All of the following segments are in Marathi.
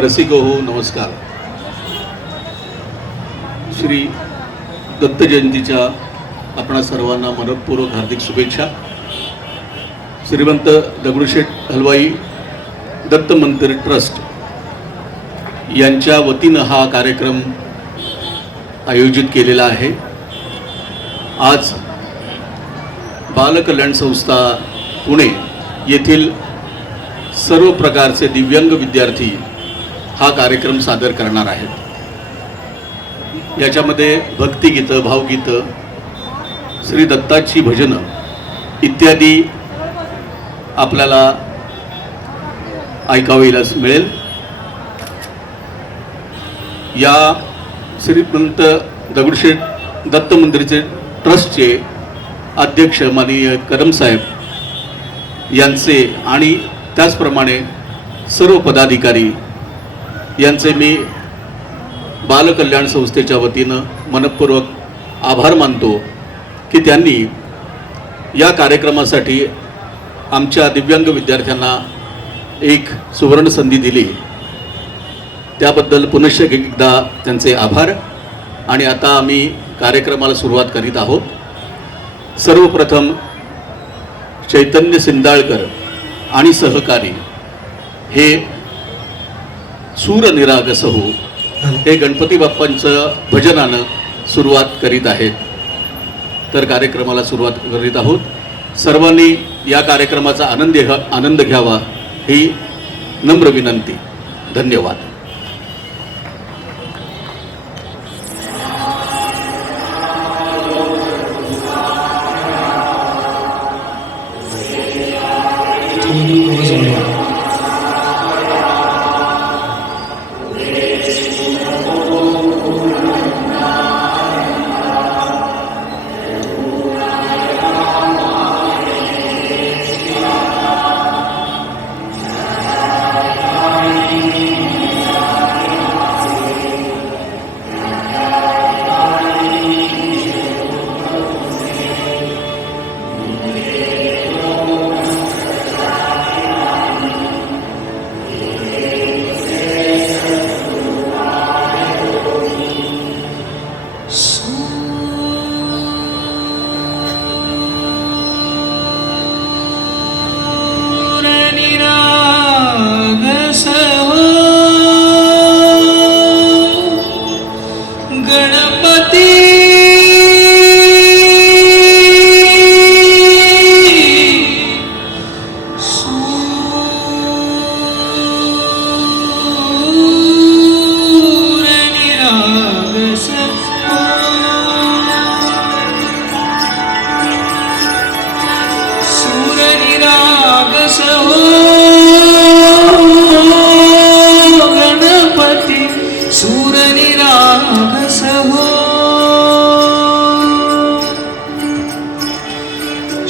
रसिको हो नमस्कार. श्री दत्त जयंतीच्या आपणा सर्वांना मनपूर्वक हार्दिक शुभेच्छा. श्रीमंत दगडूशेठ हलवाई दत्त मंदिर ट्रस्ट यांच्या वतीनं हा कार्यक्रम आयोजित केलेला आहे. आज बालकल्याण संस्था पुणे येथील सर्व प्रकारचे दिव्यांग विद्यार्थी हा कार्यक्रम सादर करणार आहेत. याच्यामध्ये भक्तिगीतं, भावगीतं, श्री दत्ताची भजनं इत्यादी आपल्याला ऐकावयाला मिळेल. या श्रीमंत दगडूशेठ दत्त मंदिरचे ट्रस्टचे अध्यक्ष माननीय कदम साहेब यांचे आणि त्याचप्रमाणे सर्व पदाधिकारी यांचे मी बालकल्याण संस्थेच्या वतीनं मनपूर्वक आभार मानतो की त्यांनी या कार्यक्रमासाठी आमच्या दिव्यांग विद्यार्थ्यांना एक सुवर्ण संधी दिली. त्याबद्दल पुनश्च एकदा त्यांचे आभार. आणि आता आम्ही कार्यक्रमाला सुरुवात करीत आहोत. सर्वप्रथम चैतन्य सिंदाळकर आणि सहकारी हे सूर निरागस हो हे गणपती बाप्पांचं भजनानं सुरुवात करीत आहेत. तर कार्यक्रमाला सुरुवात करीत आहोत. सर्वांनी या कार्यक्रमाचा आनंद घ्यावा ही नम्र विनंती. धन्यवाद.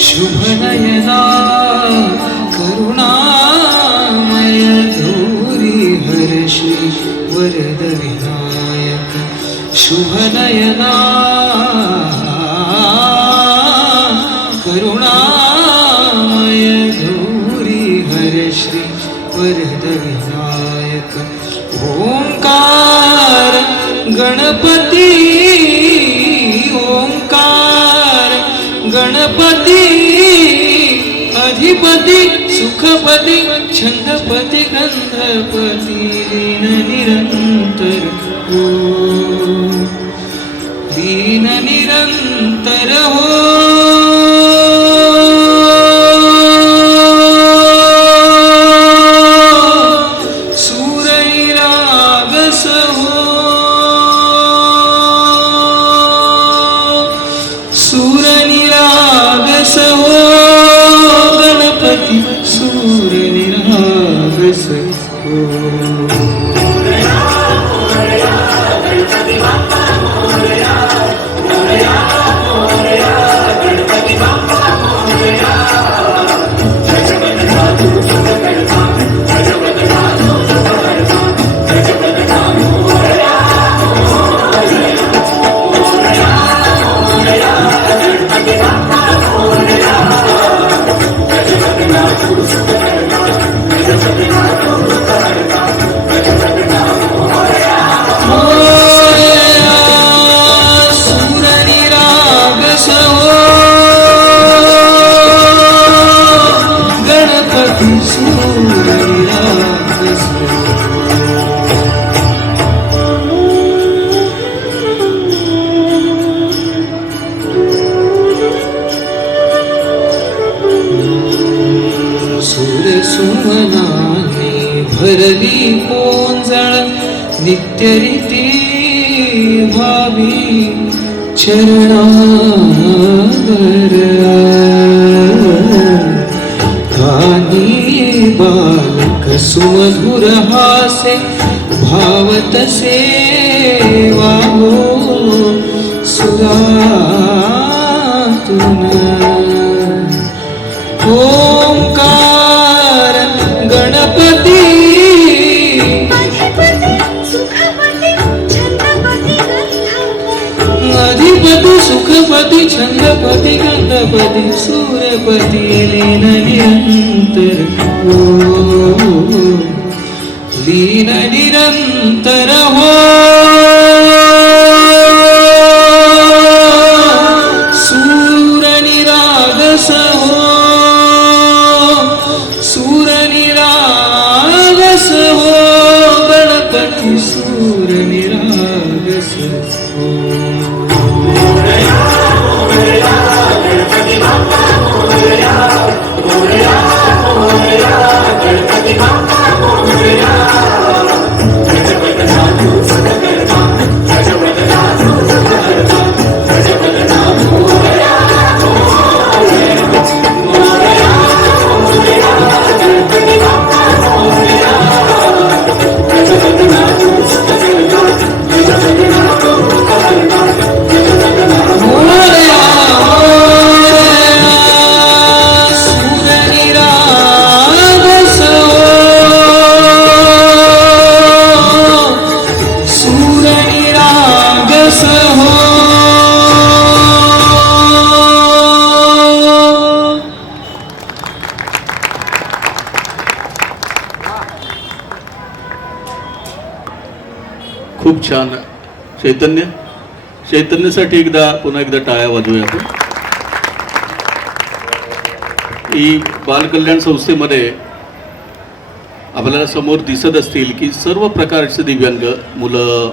शुभनयना करुणामय गौरी हर्षी वरद विनायक. शुभनयना करुणामय गौरी हर्षी वरद विनायक. ओंकार गणपती ओंकार गणपती अधिपती सुखपती छंदपती गंधपती दीन निरंतर हो दीन निरंतर हो. सूरैरागस हो सूरनिरागस हो गणपती सूरनिरागस हो. सुमनाने भरली कोंजळ नित्यरीती भावी चरणावर गाणी बालक सुमधुर हासे भावतसे वाहो सुरातून ओंकार गणपती अधिपती सुखपती छंदपती गंधपती सूर्यपती लीन निरंतर हो लीन निरंतर हो सूर निरागस हो सूर निरागस हो गणपती सूर निरागस हो खूप छान. चैतन्यसाठी पुन्हा एकदा टाळ्या वाजवूया आपण. ही बालकल्याण संस्थेमध्ये आपल्याला समोर दिसत असतील की सर्व प्रकारचे दिव्यांग मुलं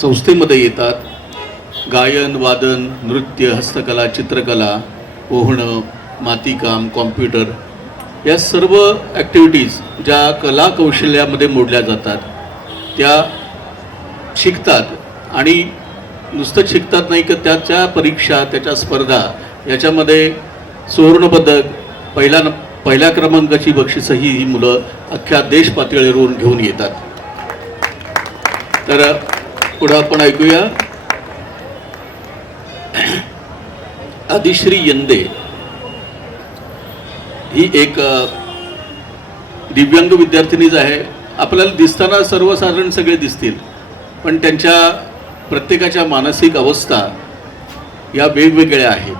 संस्थेमध्ये येतात. गायन, वादन, नृत्य, हस्तकला, चित्रकला, पोहणं, मातीकाम, कॉम्प्युटर या सर्व ॲक्टिव्हिटीज ज्या कला कौशल्यामध्ये मोडल्या जातात त्या शिकतात. आणि नुसतं शिकतात नाही की त्याच्या परीक्षा, त्याच्या स्पर्धा याच्यामध्ये सुवर्णपदक, पहिल्या क्रमांकाची बक्षीसही ही मुलं अख्ख्या देश पातळीवरून घेऊन येतात. तर पुढं आपण ऐकूया आदिश्री यंदे ही एक दिव्यांग विद्यार्थिनीच आहे. आपल्याला दिसताना सर्वसाधारण सगळे दिसतील, पण त्यांच्या प्रत्येकाच्या मानसिक अवस्था या वेगवेगळ्या आहेत.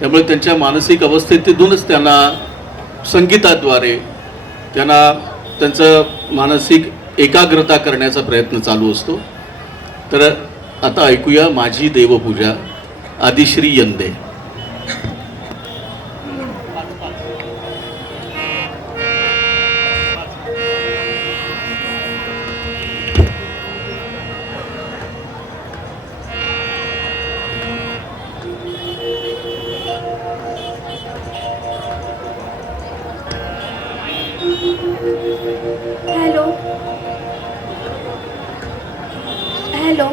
त्यामुळे त्यांच्या मानसिक अवस्थेतूनच त्यांना संगीताद्वारे त्यांना त्यांचं मानसिक एकाग्रता करण्याचा प्रयत्न चालू असतो. तर आता ऐकूया माझी देवपूजा, आदिश्री यंदे. हॅलो हॅलो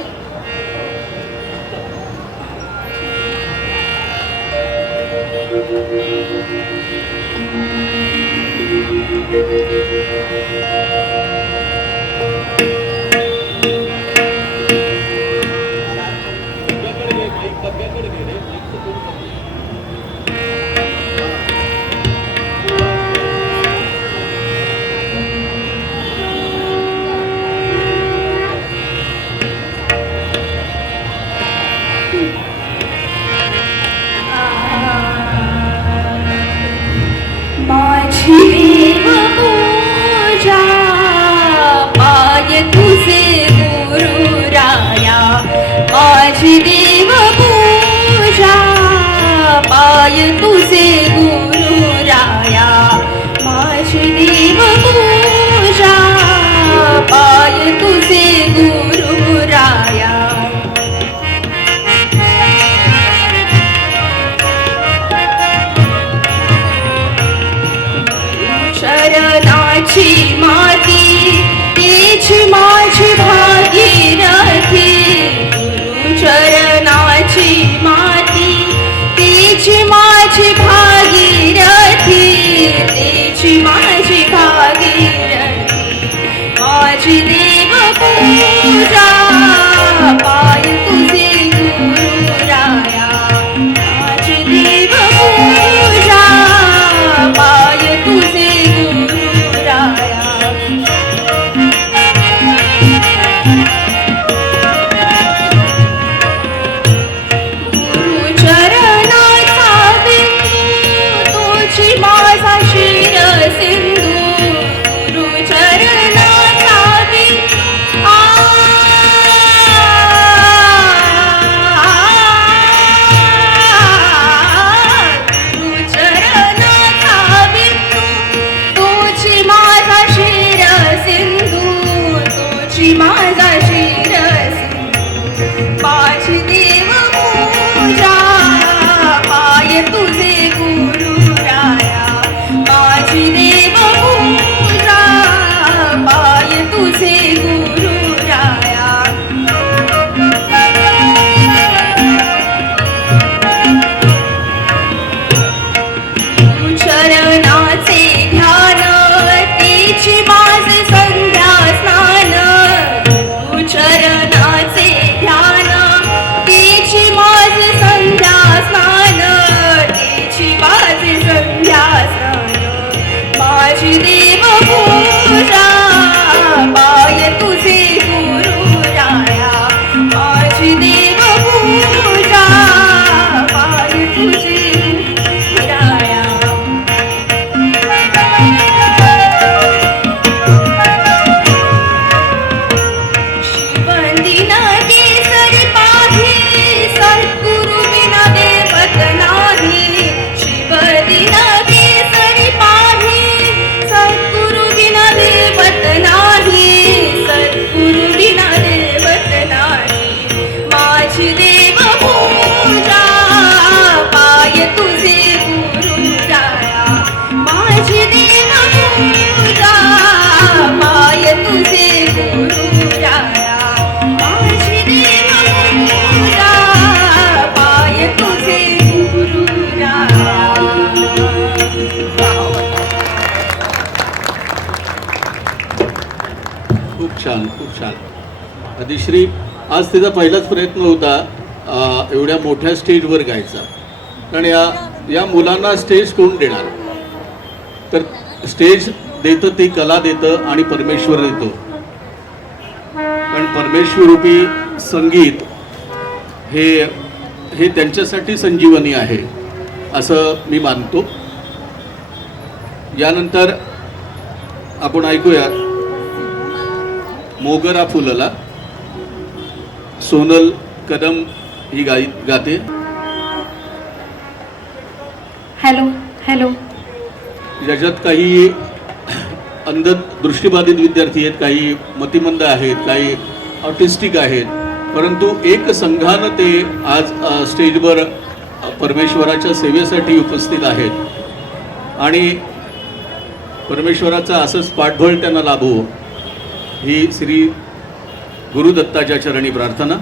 माझी देवपूजा पाय तुझे गुरुराया, माझी देवपूजा पाय तुझे गुरुराया, माझी देवपूजा पाय तुझे गुरुराया. चरणाची माती तीच माझी भागीरथी गुरु चरणाची माती तीच माझी भागीरथी तीच माझी भागीरथी माझी देव पूजा पाय तुझे गुरु राया माझी देव पूजा पाय तुझे गुरु राया गुरु चरणाचा बिंदू तोची माझा शिर सिंधू गुरु चरणाचा बिंदू गुरु चरणाचा बिंदू तोची माझा शिर सिंधू तोची माझा शिर सिंधू माझी देव पूजा पाय तुझे गुरु राया माझी देव पूजा पाय तुझे गुरु राया गुरु चरणाचे ध्यान तीची माझे संध्या स्नान गुरु चरणाचे ध्यान तीची माझे संध्या स्नान तीची माझे संध्या स्नान माझी देव पूजा पाय तुझे गुरु राया माझी देव पूजा पाय तुझे गुरु राया शिवंदिना केसरी पाही सद्गुरु बिना देवत नाही शिवंदिना केसरी पाही सद्गुरु बिना देवत नाही सद्गुरु बिना देवत नाही माझी देव पूजा पाय तुझे गुरु राया माझी देव पूजा पाय तुझे गुरु राया माझी देव पूजा पाय तुझे गुरु राया खूप छान खूप छान. आदिश्री, आज तिचा पहिलाच प्रयत्न होता एवढ्या मोठ्या स्टेजवर गायचा. कारण या मुलांना स्टेज कोण देणार? तर स्टेज देतं ती कला देतं आणि परमेश्वर देतो. पण परमेश्वरूपी संगीत हे त्यांच्यासाठी संजीवनी आहे असं मी मानतो. यानंतर आपण ऐकूया मोगरा फुलला. सोनल कदम ही गाते. हॅलो हॅलो ज्याच्यात काही अंध दृष्टिबाधित विद्यार्थी आहेत, काही मतिमंद आहेत, काही ऑटिस्टिक आहेत, परंतु एक संघानं ते आज स्टेजवर परमेश्वराच्या सेवेसाठी उपस्थित आहेत आणि परमेश्वराचा असंच पाठबळ त्यांना लाभो ही श्री गुरुदत्ताच्या चरणी प्रार्थना.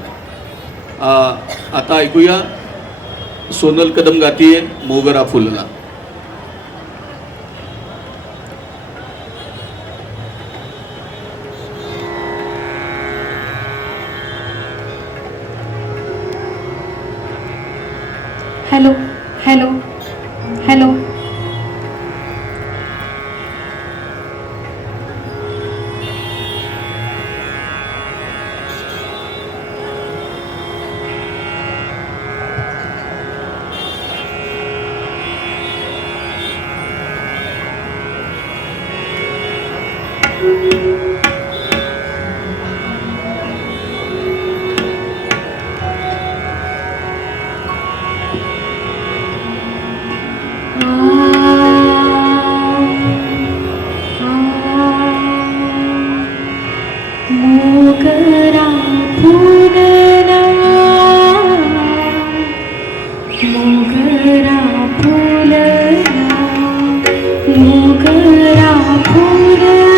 आता ऐकूया सोनल कदम गातीये मोगरा फुलला. हॅलो हॅलो हॅलो मोगरा फुलला मोगरा फुलला मोगरा फुलला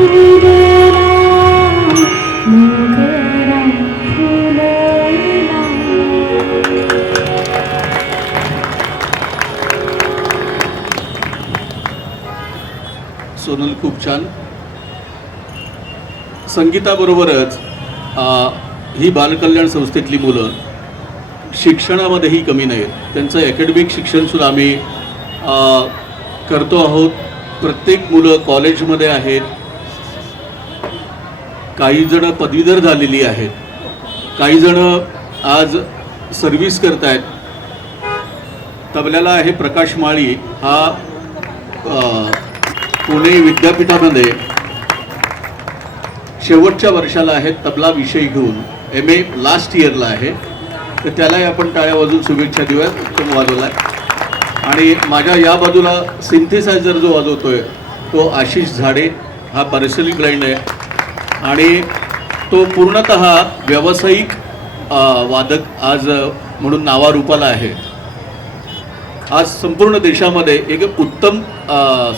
फुलला मोगरा फुलला. सोनल खूप छान. संगीताबरोबरच ही बालकल्याण संस्थेतली मुलं शिक्षणामध्येही कमी नाहीत. त्यांचं अकॅडमिक शिक्षणसुद्धा आम्ही करतो आहोत. प्रत्येक मुलं कॉलेजमध्ये आहेत, काही जण पदवीधर झालेली आहेत, काही जण आज सर्व्हिस करत आहेत. तबल्याला आहे प्रकाश माळी, हा पुणे विद्यापीठामध्ये शेवटच्या वर्षाला आहे, तबला विषय घेऊन MA लास्ट इयरला आहे. तर त्यालाही आपण टाळ्या वाजवून शुभेच्छा देऊयात. उत्तम वाजवला आहे. आणि माझ्या या बाजूला सिंथेसायझर जो वाजवतोय तो आशिष झाडे, हा पार्शली ब्लाइंड आहे आणि तो पूर्णतः व्यावसायिक वादक आज म्हणून नावारूपाला आहे. आज संपूर्ण देशामध्ये एक उत्तम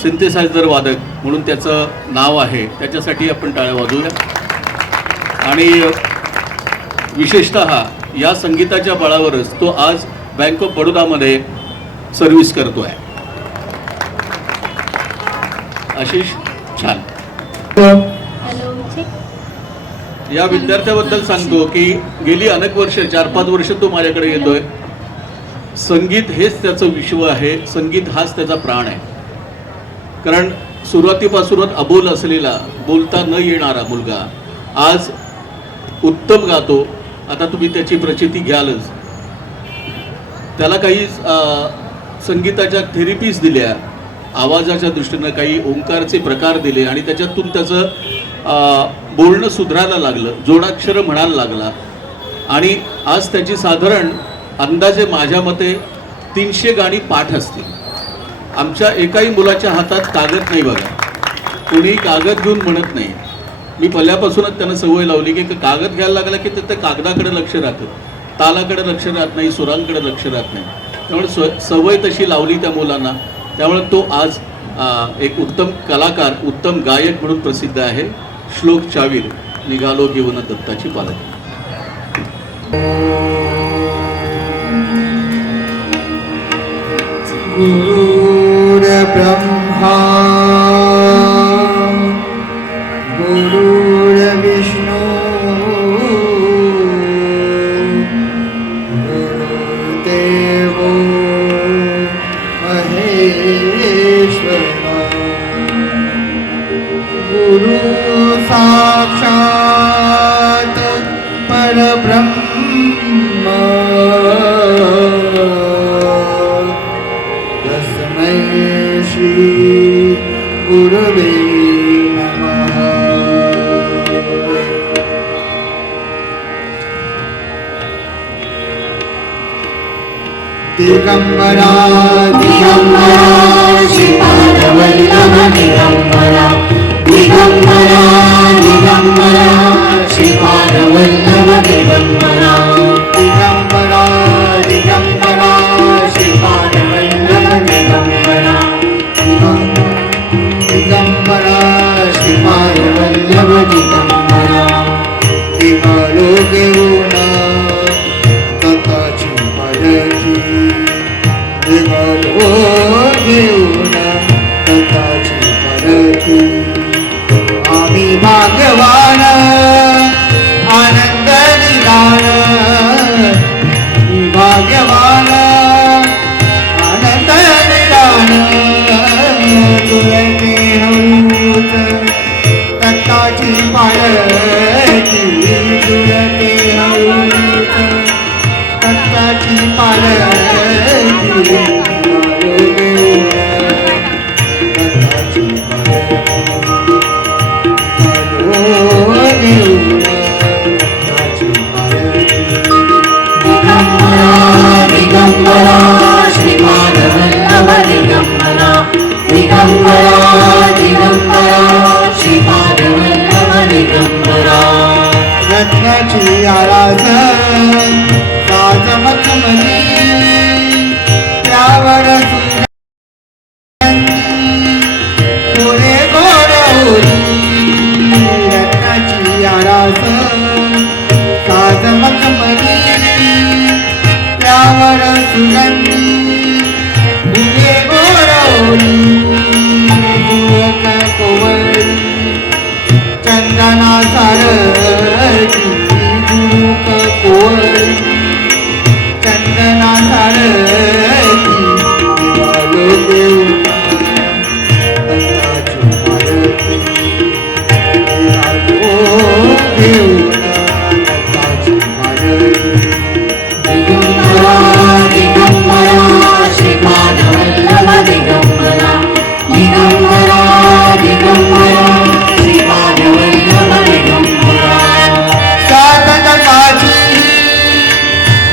सिंथेसायझर वादक म्हणून त्याचं नाव आहे. त्याच्यासाठी आपण टाळ्या वाजवूया. आणि विशेषतः या संगीताच्या बळावरच तो आज बँक ऑफ बडोदामध्ये सर्व्हिस करतो आहे. आशिष छान. Hello check. या विद्यार्थ्याबद्दल सांगतो की गेली अनेक वर्ष 4-5 वर्ष तो माझ्याकडे येतोय. संगीत हेच त्याचं विश्व आहे, संगीत हाच त्याचा प्राण आहे. कारण सुरुवातीपासूनच अबोल असलेला, बोलता न येणारा मुलगा आज उत्तम गातो. आता तुम्ही त्याची प्रचिती घ्यालच. त्याला काही संगीताच्या थेरपीज दिल्या, आवाजाच्या दृष्टीनं काही ओंकारचे प्रकार दिले आणि त्याच्यातून त्याचं बोलणं सुधारायला लागलं, जोडाक्षरं म्हणायला लागला. आणि आज त्याची साधारण अंदाजे माझ्या मते 300 गाणी पाठ असतील. आमच्या एकाही मुलाच्या हातात कागद नाही बघा, कोणी कागद घेऊन म्हणत नाही. मी पहिल्यापासूनच त्यांना सवय लावली की कागद घ्यायला लागला की ते कागदाकडे लक्ष राहतं, तालाकडे लक्ष राहत नाही, सुरांकडे लक्ष राहत नाही. त्यामुळे सवय तशी लावली त्या मुलांना. त्यामुळे तो आज एक उत्तम कलाकार, उत्तम गायक म्हणून प्रसिद्ध आहे. श्लोक चावीर, निघालो घेऊन दत्ताची पालखी. गुरुर्ब्रह्मा गुरुर्विष्णू गुरुर्देवो महेश्वरा गुरु साक्षात् परब्रह्म तस्मै श्री गुरवे नमः. दिगंबरा दिगंबरा श्रीपादवल्लभ दिगंबरा दिगंबरा दिगंबरा श्रीपादवल्लभ दिगंबरा दिगंबरा दिगंबरा श्रीपादवल्लभ दिगंबरा दिगंबरा श्रीपादवल्लभ दिगंबरा. निघालो घेऊन दत्ताची पालखी, निघालो घेऊन दत्ताची पालखी. आम्ही भाग्यवान आनंद निदान, भाग्यवान आनंद निदान. तुलते हौत दत्ताची पालखी, तुलते हौत दत्ताची पालखी. दत्ताची दिगंबरा श्रीपादवल्लभ दिगंबरा दिगंबरा दिगंबरा श्रीपादवल्लभ दिगंबरा. रत्नाची आरास साज मखमली, त्यावर पुढे गोड होती चंदना सारखी झुळूक कोवळी चंदना सारखी दिवालो देवता दत्ताची मालकी दिवालो देवता दत्ताची मालकी दिगंबरा दिगंबरा श्रीपाद वल्लभ दिगंबरा दिगंबरा दिगंबरा श्रीपाद वल्लभ दिगंबरा सात जगाची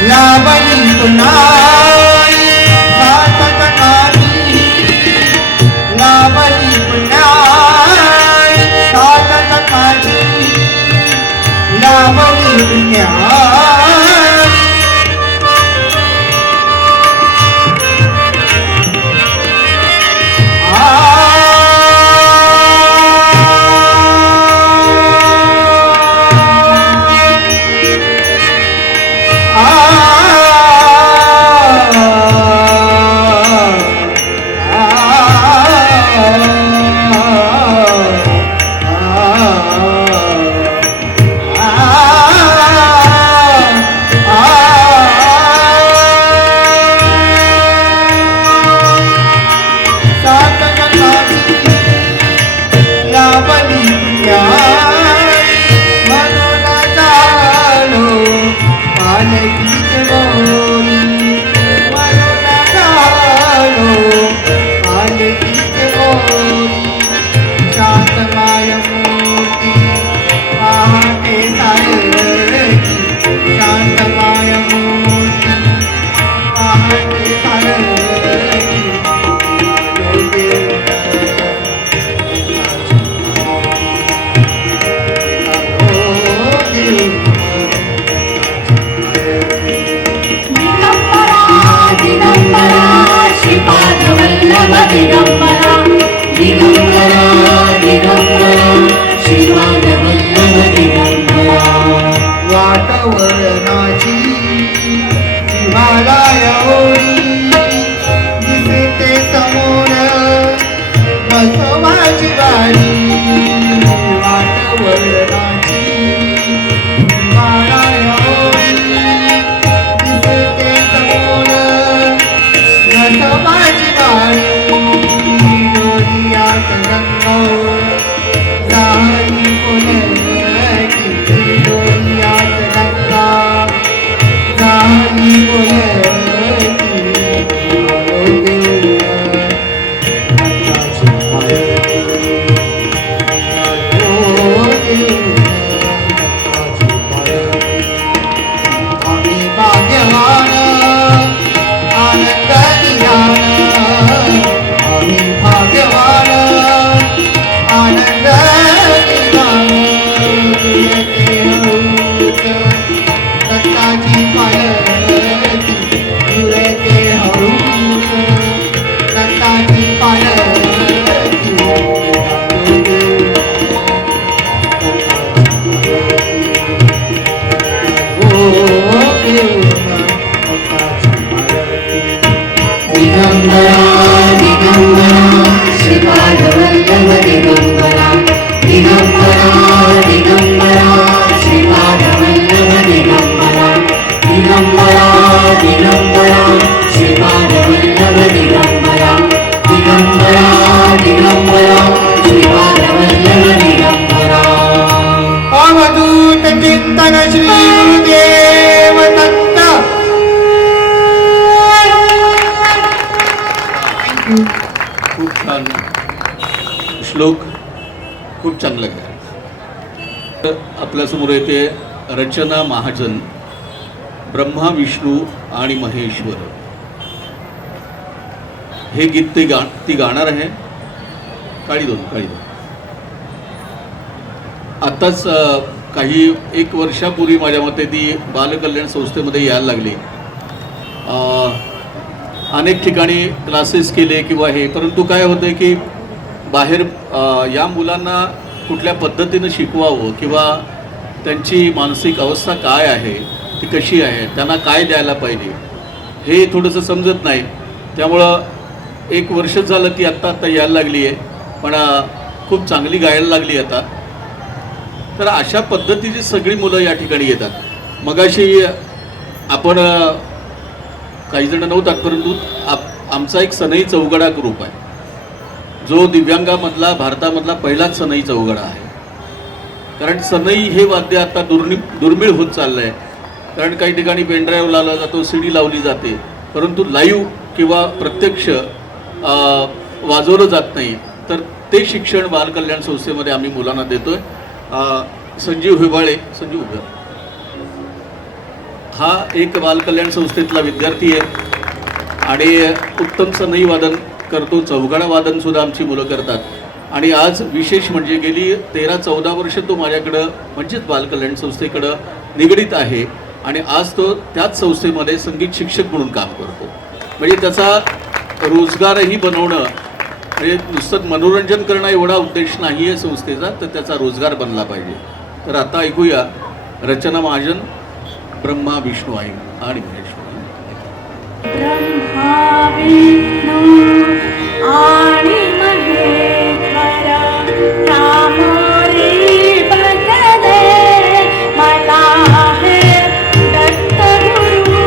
लावणी पुनाई सात जगाची लावणी पुनाई सात जगाची लावणी पुनाई दिगंबरा दिगंबरा दिगंबरा श्रीपाद वल्लभ दिगंबरा वातावरणाची हिमालय ओढी दिसते समोर बसवाची गाडी वातावरणाची हिमालय ओढी दिसते समोर बसवाची गाडी डोलियात रंगावर जाई बोलकी डोलियात रंगा जाई बोलकी दत्ताची मालकी दत्ताची मालकी आम्ही भाग्यवान आनंद निरान आम्ही भाग्यवान आनंद निरान तुझे हळूच दत्ताची पालकी तुझे हळूच दत्ताची पालकी दिगंबरा दिगंबरा श्रीपाद वल्लभ दिगंबरा दिगंबरा दिगंबरा श्रीपाद वल्लभ दिगंबरा दिगंबरा दिगंबरा श्रीपाद वल्लभ दिगंबरा दिगंबरा दिगंबरा श्रीपाद वल्लभ दिगंबरा अवधूत चिंतन श्री गुरुदेव दत्त खूप छान श्लोक, खूप चांगलं आहे. आपल्यासमोर येते रचना महाजन, ब्रह्मा विष्णू आणि महेश्वर. हे गीत ती गाणार आहे. काळी दोन. आत्ताच काही एक वर्षापूर्वी माझ्या मते ती बालकल्याण संस्थेमध्ये यायला लागली. अनेक ठिकाणी क्लासेस केले किंवा हे, परंतु काय होतं की बाहेर या मुलांना कुठल्या पद्धतीनं शिकवावं किंवा त्यांची मानसिक अवस्था काय आहे, ती कशी आहे, त्यांना काय द्यायला पाहिजे हे थोडंसं समजत नाही. त्यामुळं एक वर्ष झालं ती आत्ता यायला लागली आहे, पण खूप चांगली गायला लागली आता. तर अशा पद्धतीची सगळी मुलं या ठिकाणी येतात. मगाशी आपण काही जण नव्हतात, परंतु आमचा एक सनई चौघडा ग्रुप आहे, जो दिव्यांगामधला भारतामधला पहिलाच सनई चौघडा आहे. कारण सनई हे वाद्य आता दुर्मिळ होत चाललं आहे. कारण काही ठिकाणी पेनड्राईव्ह लावला जातो, CD लावली जाते, परंतु लाईव्ह किंवा प्रत्यक्ष वाजवलं जात नाही. तर ते शिक्षण बालकल्याण संस्थेमध्ये आम्ही मुलांना देतोय. संजीव हिवाळे, संजीव उभे, हा एक बालकल्याण संस्थेतला विद्यार्थी आहे आणि उत्तम सनई वादन करतो. चौघडा वादन सुद्धा आमची मुलं करतात. आणि आज विशेष म्हणजे गेली 13-14 वर्ष तो माझ्याकडं म्हणजेच बालकल्याण संस्थेकडं निगडीत आहे आणि आज तो त्याच संस्थेमध्ये संगीत शिक्षक म्हणून काम करतो. म्हणजे त्याचा रोजगारही बनवणं, म्हणजे नुसतं मनोरंजन करणं एवढा उद्देश नाही आहे संस्थेचा, तर त्याचा रोजगार बनला पाहिजे. तर आता ऐकूया रचना महाजन, ब्रह्मा विष्णू आई आणि महेश्वरी. ब्रह्मा विष्णू आणि महेश्वर रामोरी बसले मला हे दत्त गुरु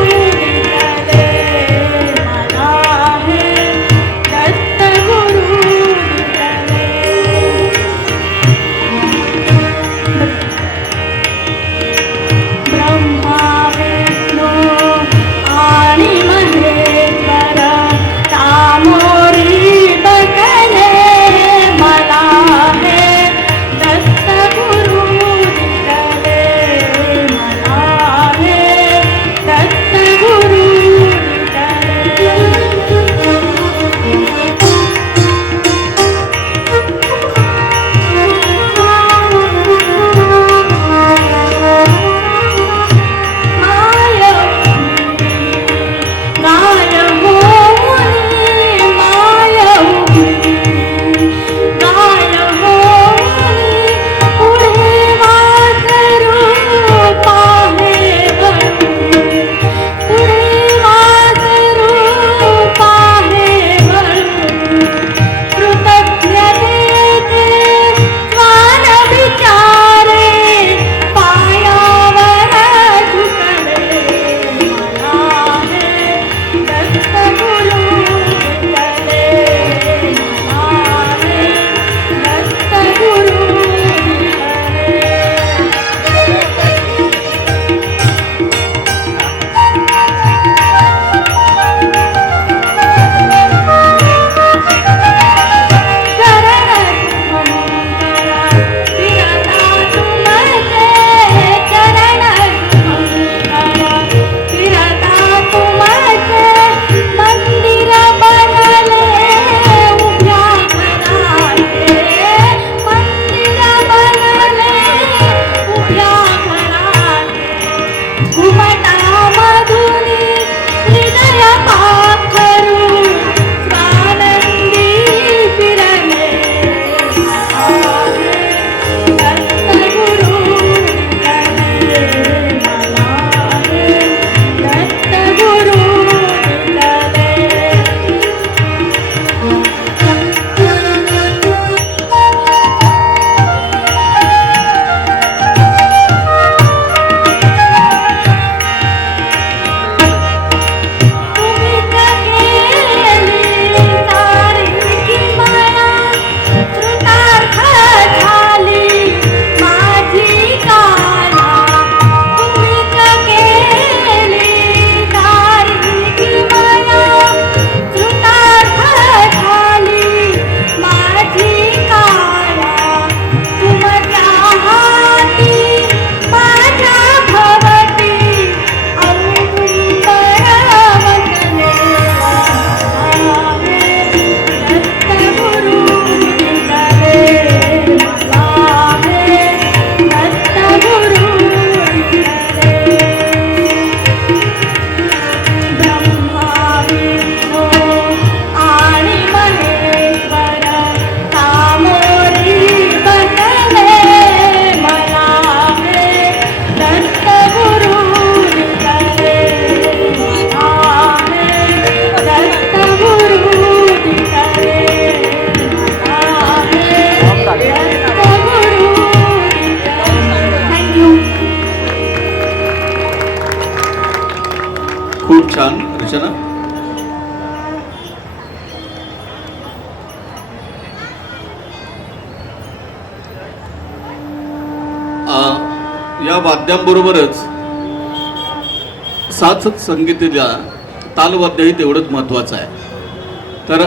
दिसले मला हे दत्त गुरु दिसले ब्रह्मा विष्णू आणि महेश्वर रामोरी बसले मला हे छान रचना. या वाद्यांबरोबरच साथ संगीताला तालवाद्यही तेवढंच महत्त्वाचं आहे. तर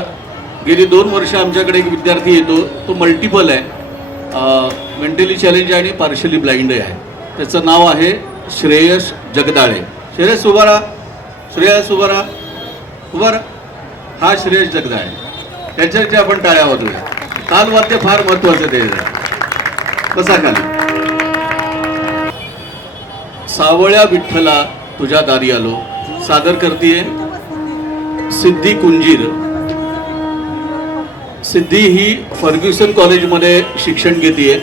गेली 2 वर्ष आमच्याकडे एक विद्यार्थी येतो, तो मल्टिपल आहे, मेंटली चॅलेंज आणि पार्शली ब्लाइंडही आहे. त्याचं नाव आहे श्रेयस जगदाळे. श्रेयस उभारा, श्रेयस उभारा, उभारा. हा श्रेयस जगदाळे, त्याच्याचे आपण टाळ्या वाजवूया. तालवाद्य फार महत्त्वाचं ते. कसा खाली. सावळ्या विठ्ठला तुझ्या दारी आलो सादर करतीये सिद्धी कुंजीर. सिद्धी ही फर्ग्युसन कॉलेजमध्ये शिक्षण घेते.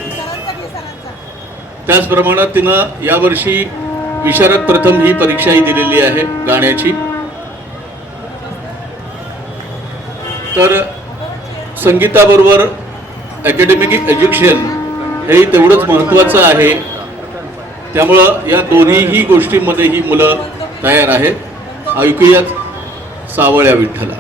त्याचप्रमाणे तिनं यावर्षी विशारद प्रथम ही परीक्षाही दिलेली आहे गाण्याची. तर संगीताबरोबर अकॅडमिक एज्युकेशन हेही तेवढंच महत्त्वाचं आहे. त्यामुळं या दोन्हीही गोष्टींमध्ये ही मुलं तयार आहेत. ऐकूयात सावळ्या विठ्ठला.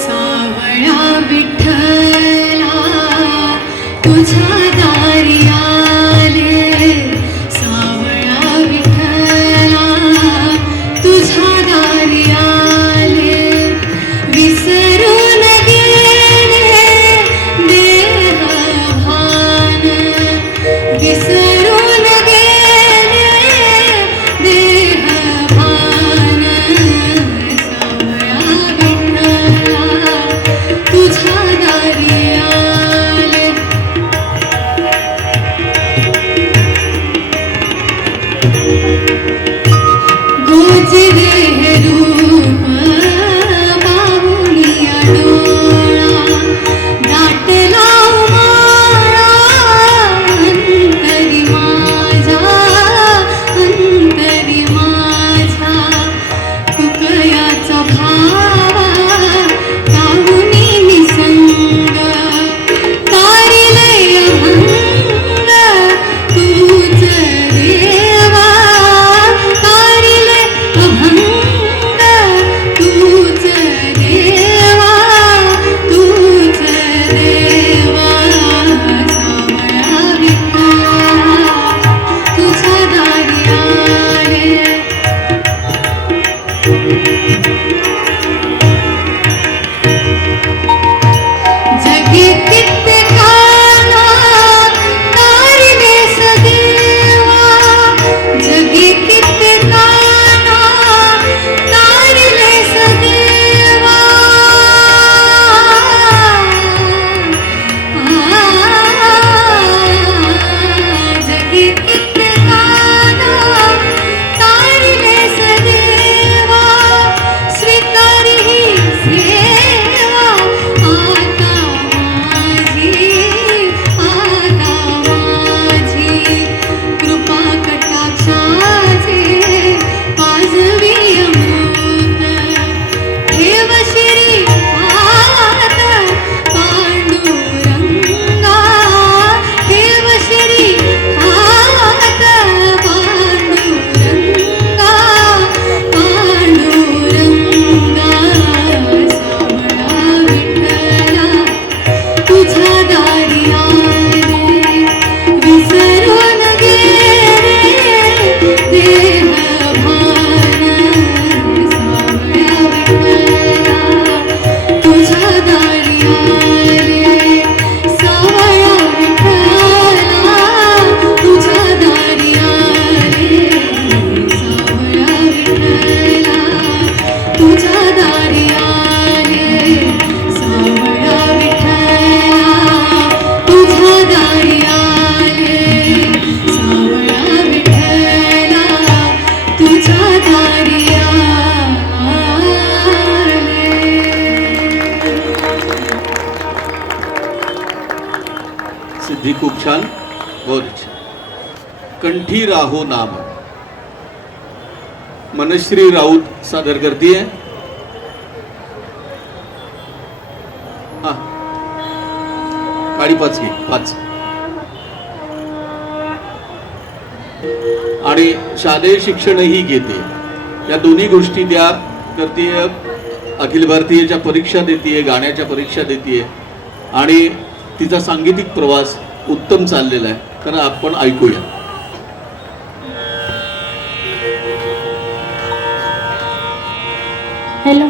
सावळा विठ्ठला तुझ्या दारी आले. सावळा विठ्ठला तुझ्या दारी आले. विसरून गेले देह भान. विसरून गेले देह भान. सावळा विठ्ठला तुझ्या दारी आले. सिद्धी खूप छान, बहुत छान. कंठी राहो नाम, मनश्री राऊत सादर करतीये. हा, काळी 5 घे, 5. आणि शालेय शिक्षणही घेते. या दोन्ही गोष्टी त्या करतीये. अखिल भारतीयच्या परीक्षा देतीये, गाण्याच्या परीक्षा देतीये आणि तिचा सांगीतिक प्रवास उत्तम चाललेला आहे. तर आपण ऐकूया. हॅलो.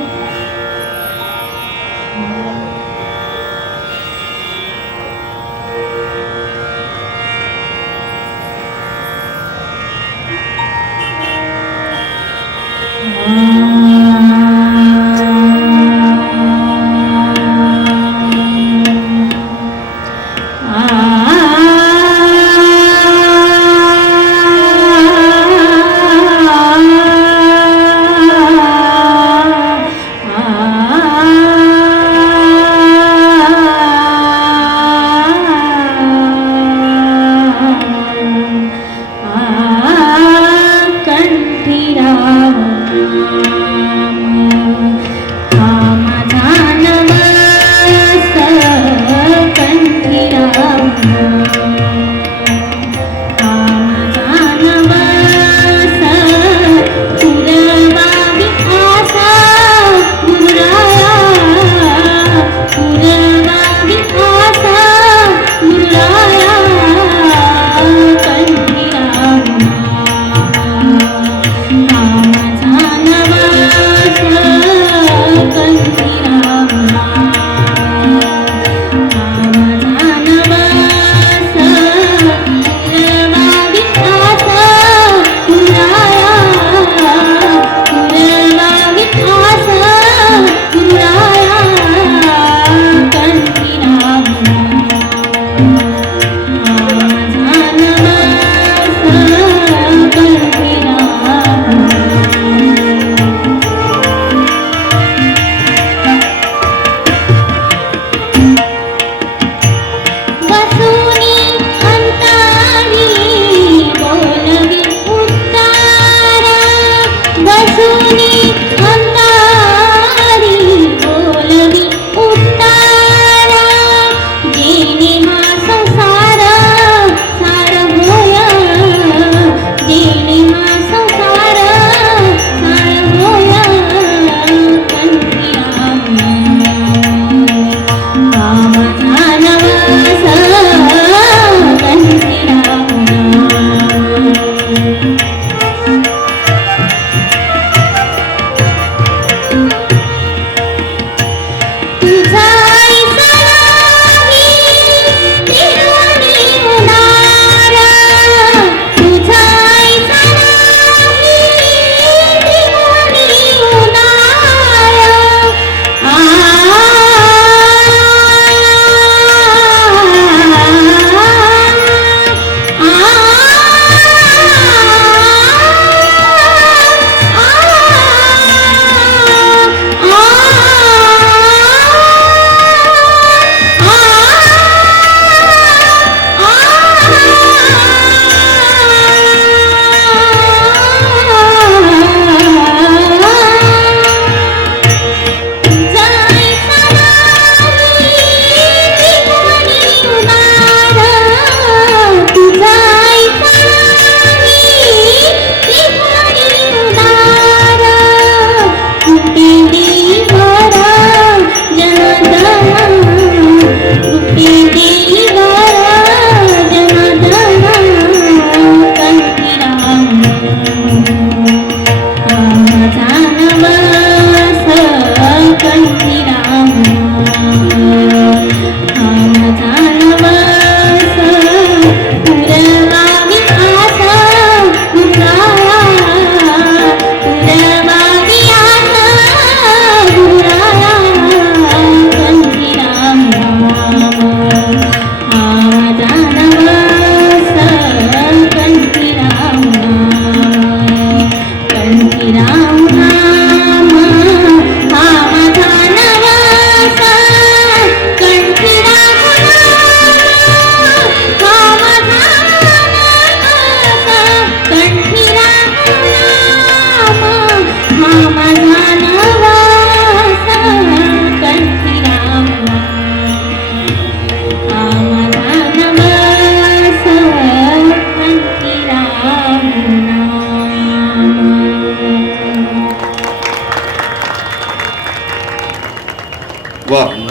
जेणे हा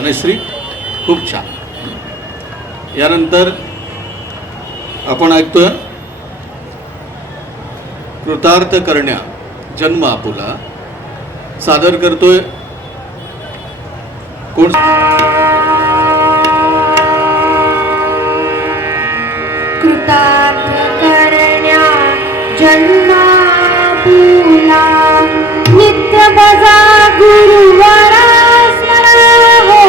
ज्ञानेश्री, खूप छान. यानंतर आपण ऐकतोय कृतार्थ करण्या जन्म आपुला. सादर करतोय कोण? कृतार्थ करण्या जन्मापुला नित्य बजा गुरुवरा स्मरा हो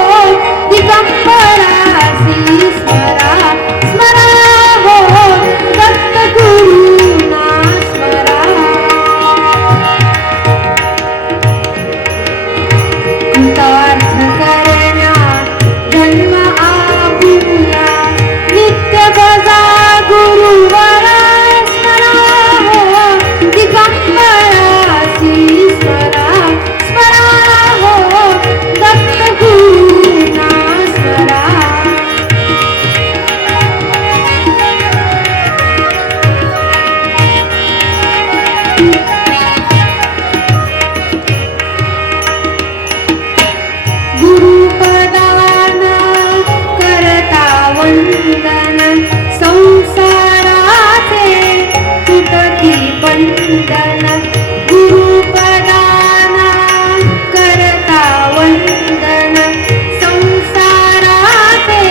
दिगंबरासी स्मरा स्मरा हो दत्त गुरुना स्मरा. कृतार्थ करण्या जन्म आपुला नित्य बजा गुरुवरा स्मरा हो दिगंबरासी स्मरा स्मरा हो दत्त गुरुना स्मरा. गुरुपदान करता वंदन संसाराचे तुटकी बंधन. गुरुपदान करता वंदन संसाराचे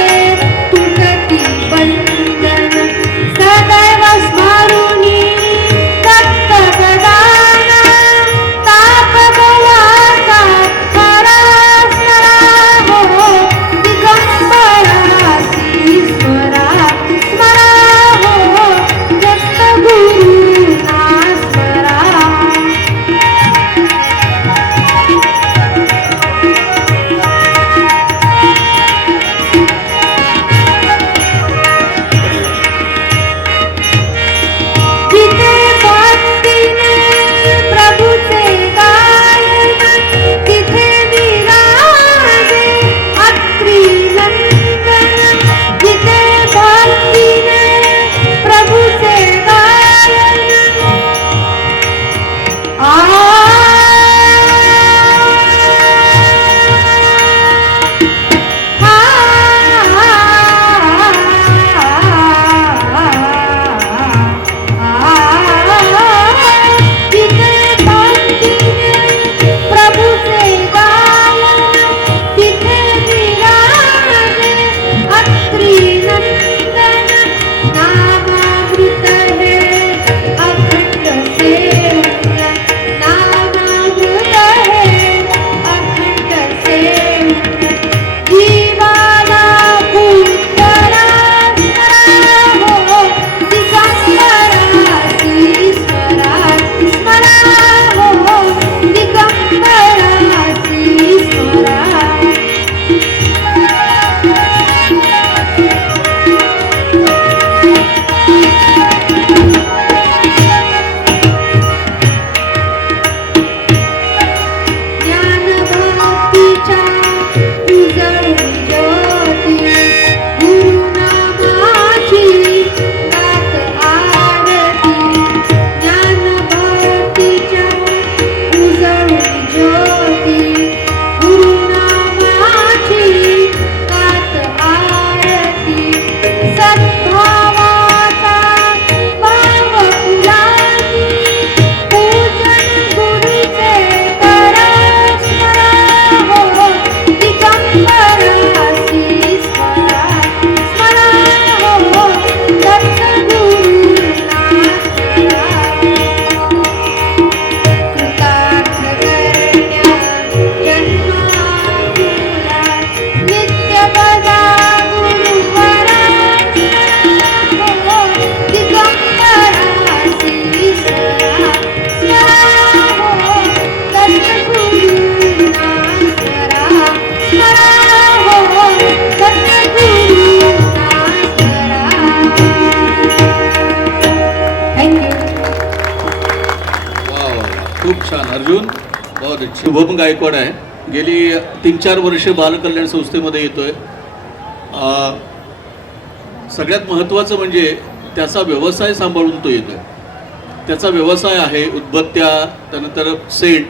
तुटकी बंधन. सदैव स्मरुनी दत्त प्रदान ताप गवाचा हरा स्मरा हो दिगंबरासी स्मरा स्मरा हो दत्त गुरुना स्मरा. तिथे भक्तीने प्रभूचे गायन तिथे विराजे अत्रि नंदन. तिथे भक्तीने प्रभूचे गायन तिथे भक्तीने प्रभूचे गायन तिथे विराजे अत्रि नंदन. नामामृत हे अखंड सेव्य नामामृत हे अखंड सेव्य. जीवाला भूतरा स्मरा हो दिगंबरासी स्मरा स्मरा हो दिगंबरासी स्मरा. ज्ञानभक्तीच्या उजळून ज्योती गुरुनामाची गात आरती. ज्ञानभक्तीच्या उजळून ज्योती गुरुनामाची गात आरती. सद्भावाचा भाव फुलानी पूजन गुरुचे करा स्मरा हो दिगंबरासी स्मरा स्मरा हो दत्त गुरुना स्मरा. कृतार्थ करण्या जन्मापुला नित्य बजा गुरुवरा स्मरा हो दिगंबरासी स्मरा स्मरा हो दत्त गुरुना स्मरा स्मरा हो दत्त गुरुना स्मरा. थँक्यू. वा वा वा. खूप छान अर्जुन, बहुत अच्छी. शुभम गायकवाड आहे, गेली 3-4 वर्ष बालकल्याण संस्थेमध्ये येतोय. सगळ्यात महत्त्वाचं म्हणजे त्याचा व्यवसाय सांभाळून तो येतोय. त्याचा व्यवसाय आहे उदबत्त्या, त्यानंतर सेंट,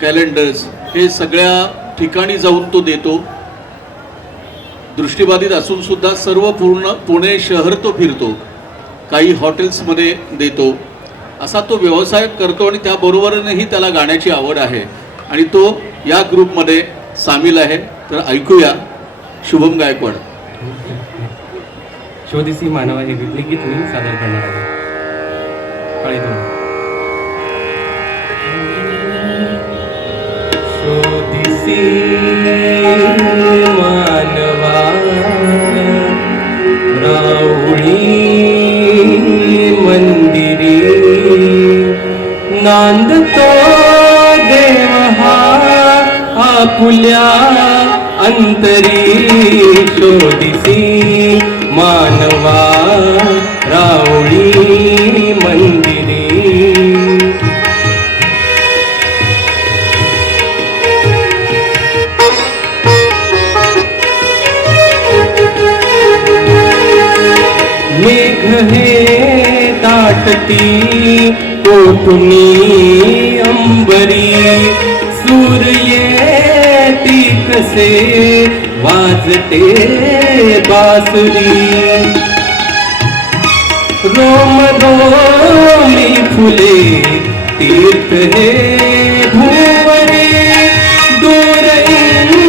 कॅलेंडर्स, हे सगळ्या ठिकाणी जाऊन तो देतो दृष्टिबाधित असून सुद्धा सर्व पूर्ण पुणे शहर तो फिरतो, काही हॉटेल्समध्ये देतो, असा तो व्यवसाय करतो आणि त्याबरोबरही त्याला गाण्याची आवड आहे आणि तो या ग्रुपमध्ये सामील आहे. तर ऐकूया शुभम गायकवाड. शोधिसी मानवा हे गीत मी सादर करणार आहे. काळी दोन. शोधिसी मानवा राऊळी मंदिरी नांदतो देव हा आपुल्या अंतरी. शोधिसी मानवा राऊळी मंदिरी. मेघ हे दाटती कोठुनी अंबरी. सूर्य कसे वाजते बासुरी. रोम रोमी फुले तीर्थ हे भुवरे. दूर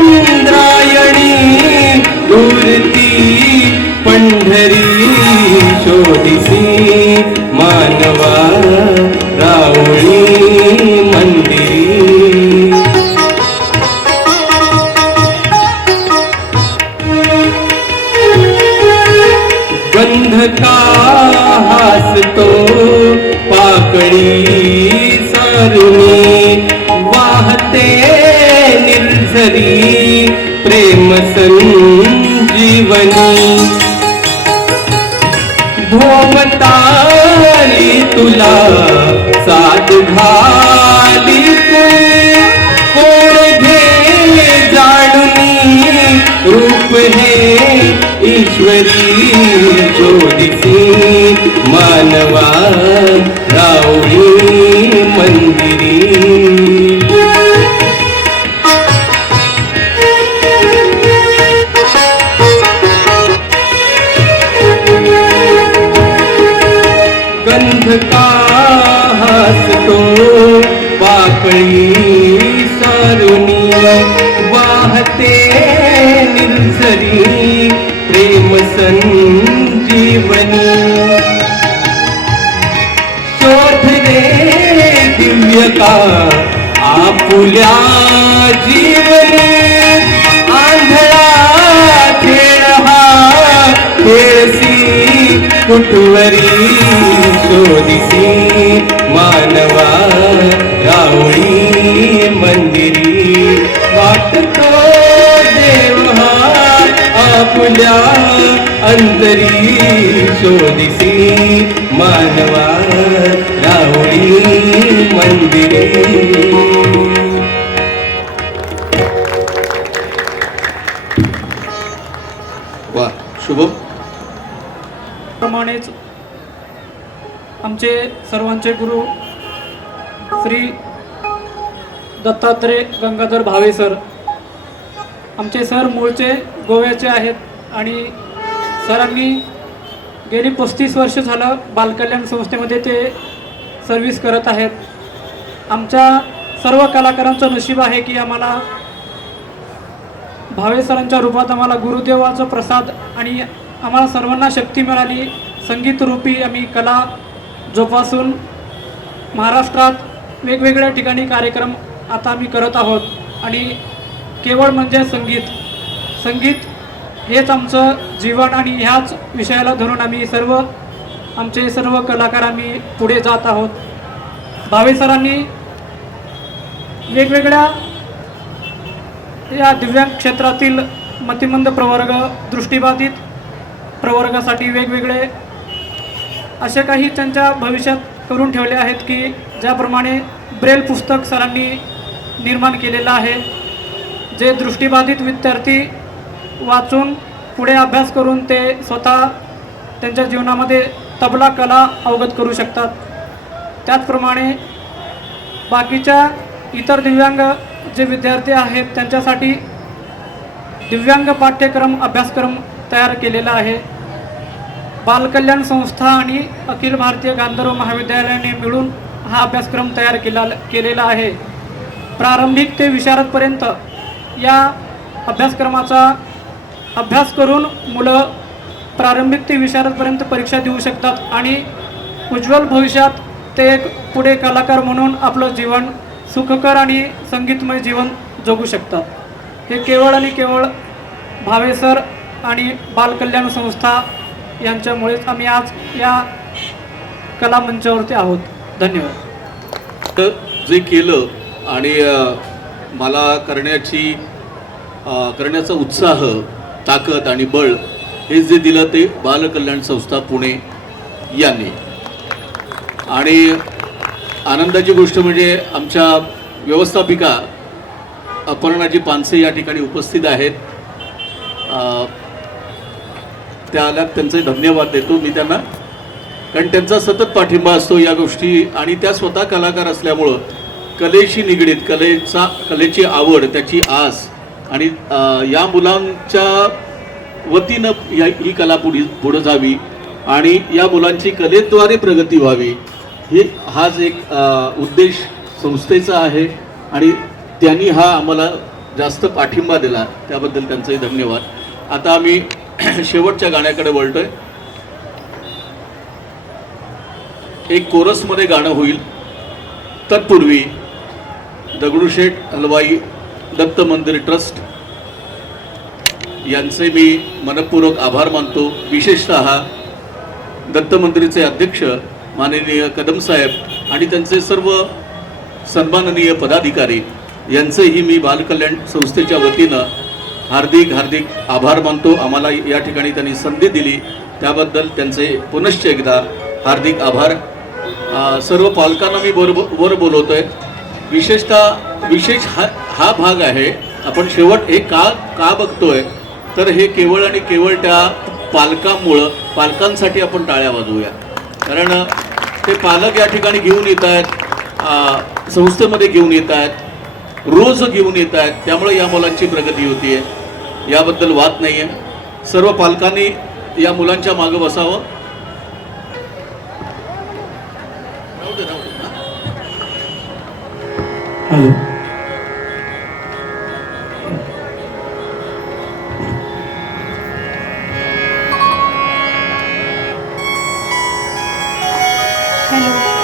इंद्रायणी दूरती पंढरी. शोधिसी मानवा राऊळी मंदिरी. गंधका हासतो पाकळी सारुणी. वाहते निर्झरी प्रेम संजीवनी. भोवताली तुला साथ घाली कोण घे जाणुनी. रूप हे ईश्वरी. शोधिसी मानवा राऊळी मंदिरी. गंधका हसतो पाकळी सारुणी. वाहते निर्झरी प्रेम संजीवनी. शोध रे दिव्य का आपुल्या जीवनी. आंधळा खेळ हा खेळसी कुटवरी. शोधिसी मानवा राऊळी मंदिरी. वाटतो देव हा आपुल्या अंतरी. शोधिसी मानवा राऊळी मंदिरी. वा शुभम. प्रमाणेच आमचे सर्वांचे गुरु श्री दत्तात्रय गंगाधर भावे सर. आमचे सर मूळचे गोव्याचे आहेत आणि सरांनी गेली 35 वर्ष झालं बालकल्याण संस्थेमध्ये ते सर्व्हिस करत आहेत. आमच्या सर्व कलाकारांचं नशीब आहे की आम्हाला भावे सरांच्या रूपात आम्हाला गुरुदेवाचा प्रसाद आणि आम्हाला सर्वांना शक्ती मिळाली. संगीतरूपी आम्ही कला जोपासून महाराष्ट्रात वेगवेगळ्या ठिकाणी कार्यक्रम आता आम्ही करत आहोत. आणि केवळ म्हणजे संगीत हेच आमचं जीवन आणि ह्याच विषयाला धरून आम्ही आमचे सर्व कलाकार आम्ही पुढे जात आहोत. भावे सरांनी वेगवेगळ्या या दिव्यांग क्षेत्रातील मतिमंद प्रवर्ग, दृष्टिबाधित प्रवर्गासाठी वेगवेगळे असे काही त्यांच्या भविष्यात करून ठेवले आहेत की ज्याप्रमाणे ब्रेल पुस्तक सरांनी निर्माण केलेलं आहे, जे दृष्टिबाधित विद्यार्थी वाचून पुढे अभ्यास करून ते स्वतः त्यांच्या जीवनामध्ये तबला कला अवगत करू शकतात. त्याचप्रमाणे बाकीच्या इतर दिव्यांग जे विद्यार्थी आहेत त्यांच्यासाठी दिव्यांग पाठ्यक्रम अभ्यासक्रम तयार केलेला आहे. बालकल्याण संस्था आणि अखिल भारतीय गांधर्व महाविद्यालयाने मिळून हा अभ्यासक्रम तयार केलेला आहे. प्रारंभिक ते विशारदपर्यंत या अभ्यासक्रमाचा अभ्यास करून मुलं प्रारंभिक ते विशारदपर्यंत परीक्षा देऊ शकतात आणि उज्ज्वल भविष्यात ते एक पुढे कलाकार म्हणून आपलं जीवन सुखकर आणि संगीतमय जीवन जगू शकतात. हे केवळ आणि केवळ भावे सर आणि बालकल्याण संस्था यांच्यामुळेच आम्ही आज या कला मंचावरती आहोत. धन्यवाद. तर जे केलं आणि मला करण्याचा उत्साह, ताकद आणि बळ हे जे दिलं ते बालकल्याण संस्था पुणे यांनी. आणि आनंदाची गोष्ट म्हणजे आमच्या व्यवस्थापिका अपर्णाजी पानसे या ठिकाणी उपस्थित आहेत. त्याला त्यांचे धन्यवाद देतो मी त्यांना, कारण त्यांचा सतत पाठिंबा असतो या गोष्टी. आणि त्या स्वतः कलाकार असल्यामुळं कलेशी निगडीत कलेची आवड, त्याची आस आणि या मुलांच्या वतीनं ही कला पुढे जावी आणि या मुलांची कलेद्वारे प्रगती व्हावी हाच एक उद्देश संस्थेचा आहे. आणि त्यांनी हा आम्हाला जास्त पाठिंबा दिला त्याबद्दल त्यांचंही धन्यवाद. आता आम्ही शेवटच्या गाण्याकडे वळतोय. एक कोरसमध्ये गाणं होईल. तत्पूर्वी दगडूशेठ हलवाई दत्त मंदिर ट्रस्ट यांचे मी मनपूर्वक आभार मानतो. विशेषतः दत्त मंदिराचे अध्यक्ष माननीय कदम साहेब आणि त्यांचे सर्व सन्माननीय पदाधिकारी यांचेही मी बालकल्याण संस्थेच्या वतीनं हार्दिक आभार मानतो. आम्हाला या ठिकाणी त्यांनी संधी दिली त्याबद्दल त्यांचे पुनश्च एकदा हार्दिक आभार. सर्व पालकांना मी वर बोलवतोय. विशेष हा भाग आहे. आपण शेवट हे का बघतोय तर हे केवळ आणि केवळ त्या पालकांसाठी आपण टाळ्या वाजवूया. कारण ते पालक या ठिकाणी घेऊन येत आहेत, संस्थेमध्ये घेऊन येत आहेत, रोज घेऊन येत आहेत. त्यामुळे या मुलांची प्रगती होतीये, याबद्दल वाद नाही आहे. सर्व पालकांनी या मुलांच्या मागं बसावं. हॅलो.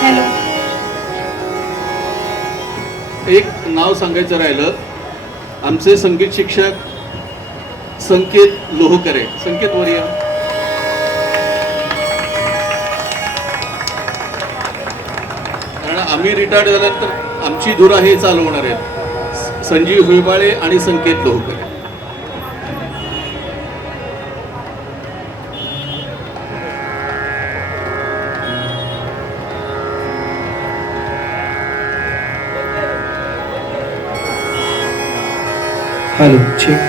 हॅलो. एक नाव सांगायचं राहिलं. आमचे संगीत शिक्षक संकेत लोहकरे. संकेत वर या. कारण आम्ही रिटायर्ड झाल्यानंतर आमची धुरा हे चालवणार आहेत. संजीव हुयबाळे आणि संकेत लोहकरे. हॅलो. चेक.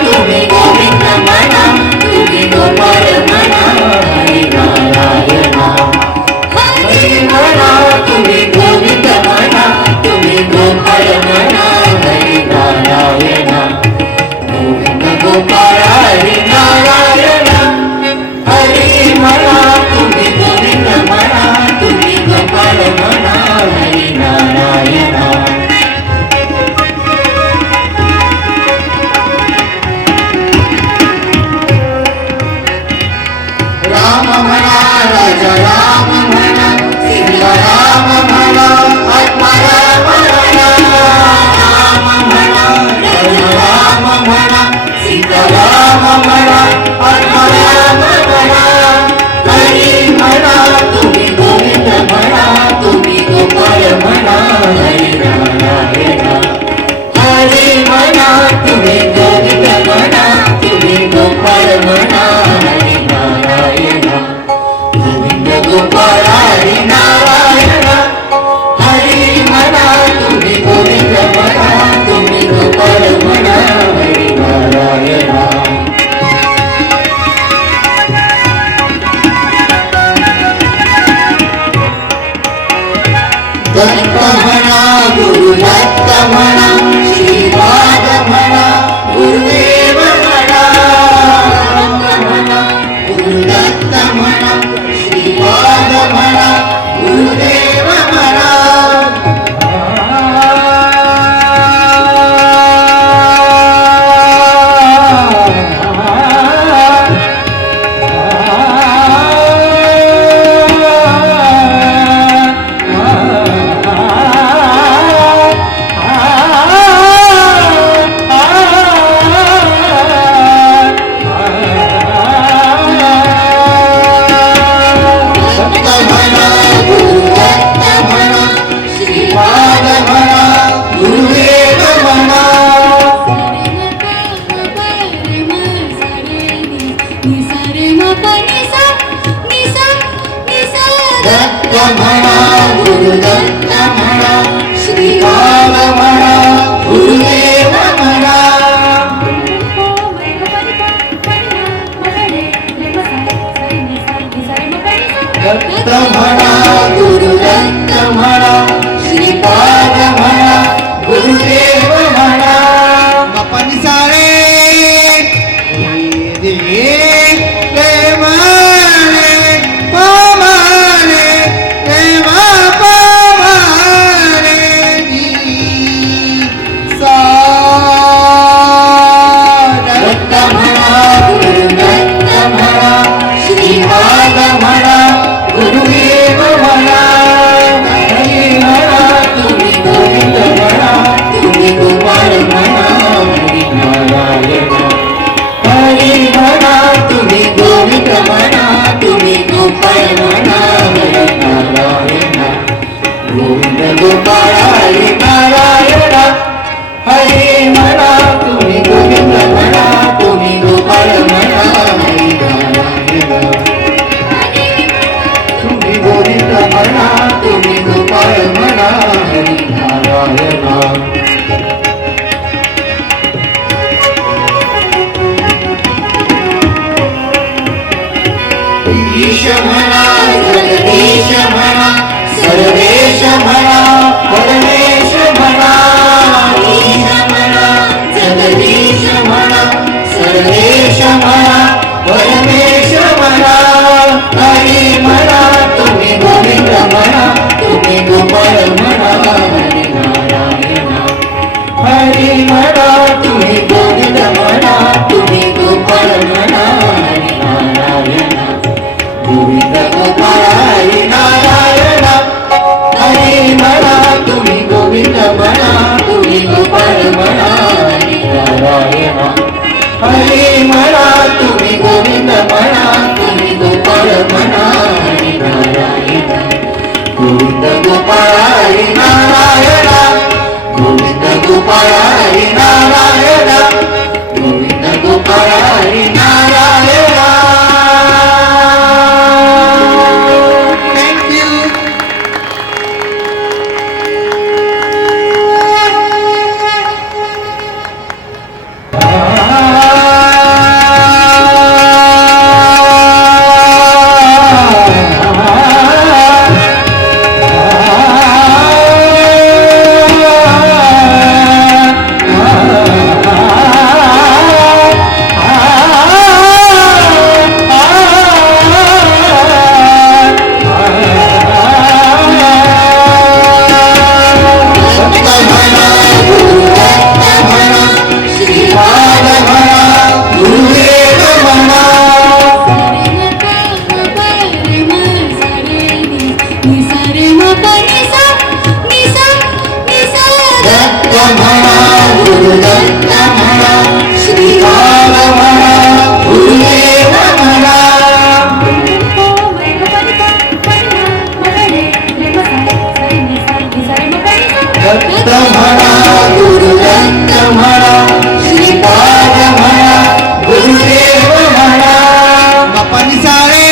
तुम्ही गोविंद म्हणा, तुम्ही गोपाळ हरी नारायण हरी म्हणा तुम्ही गोविंद म्हणा तुम्ही गोपाळ म्हणा हरी नारायण दत्त म्हणा गुरु दत्त म्हणा श्रीपाद म्हणा गुरुदेव म्हणा दत्त म्हणा गुरु दत्त म्हणा श्रीपाद म्हणा गुरुदेव म्हणा दत्त म्हणा गुरु दत्त म्हणा श्रीपाद म्हणा गुरुदेव म्हणा दत्त म्हणा गुरु दत्त म्हणा श्रीपाद म्हणा गुरुदेव म्हणा आपण सारे गोपाळ हरी नारायण हरी म्हणा तुम्ही गोविंद म्हणा तुम्ही गोपाळ म्हणा हरी नारायण तुम्ही गोविंद म्हणा तुम्ही गोपाळ म्हणा हरी नारायण ईश म्हणा जगदीश म्हणा सर्वेश म्हणा परमेश म्हणा ईश म्हणा जगदीश म्हणा सर्वेश म्हणा परमेश म्हणा हरी म्हणा तुम्ही गोविंद म्हणा तुम्ही गोपाळ म्हणा हरी नारायण हरी म्हणा तुम्ही गोविंद म्हणा तुम्ही गोपाळ म्हणा हरी नारायण गोविंद गोपाळ हरी नारायण हरी म्हणा तुम्ही गोविंद म्हणा तुम्ही गोपाळ म्हणा हरी नारायण हरी म्हणा तुम्ही गोविंद म्हणा तुम्ही गोपाळ म्हणा हरी नारायण गोविंद गोपाळ हरी नारायण गोविंद गोपाळ हरी नारायण गोविंद गोपाळ हरी नारायण दत्त म्हणा गुरु दत्त म्हणा श्रीपाद म्हणा गुरुदेव म्हणा बापानी सारे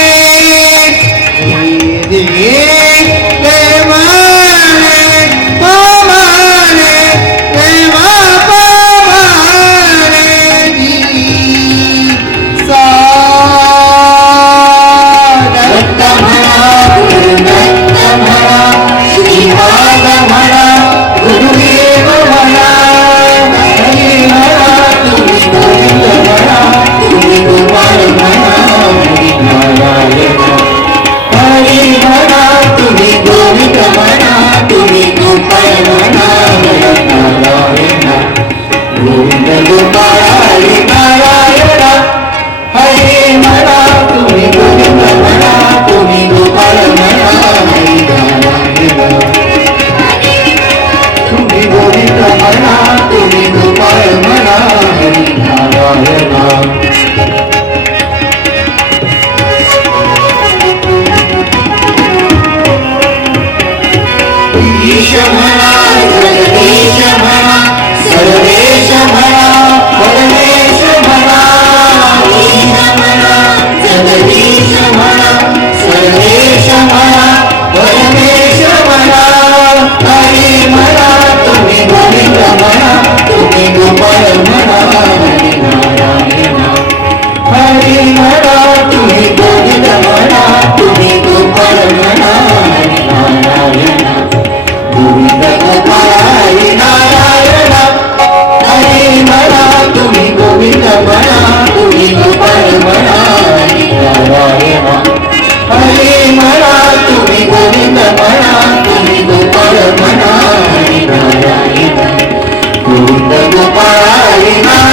म्हणा जगदीश म्हणा सर्वेश म्हणा परमेश म्हणा ईश म्हणा जगदीश म्हणा सर्वेश म्हणा परमेश म्हणा हरी म्हणा तुम्ही गोविंद म्हणा तुम्ही गोपाळ म्हणा हरी नारायण हरी म्हणा तुम्ही गोविंद म्हणा तुम्ही गोपाळ म्हणा हरी नारायण गोविंद गोपाळ हरी नारायण हरी म्हणा तुम्ही गोविंद म्हणा तुम्ही गोपाळ म्हणा हरी नारायण हरी म्हणा तुम्ही गोविंद म्हणा तुम्ही गोपाळ म्हणा हरी नारायण गोविंद गोपाळ हरी नारायण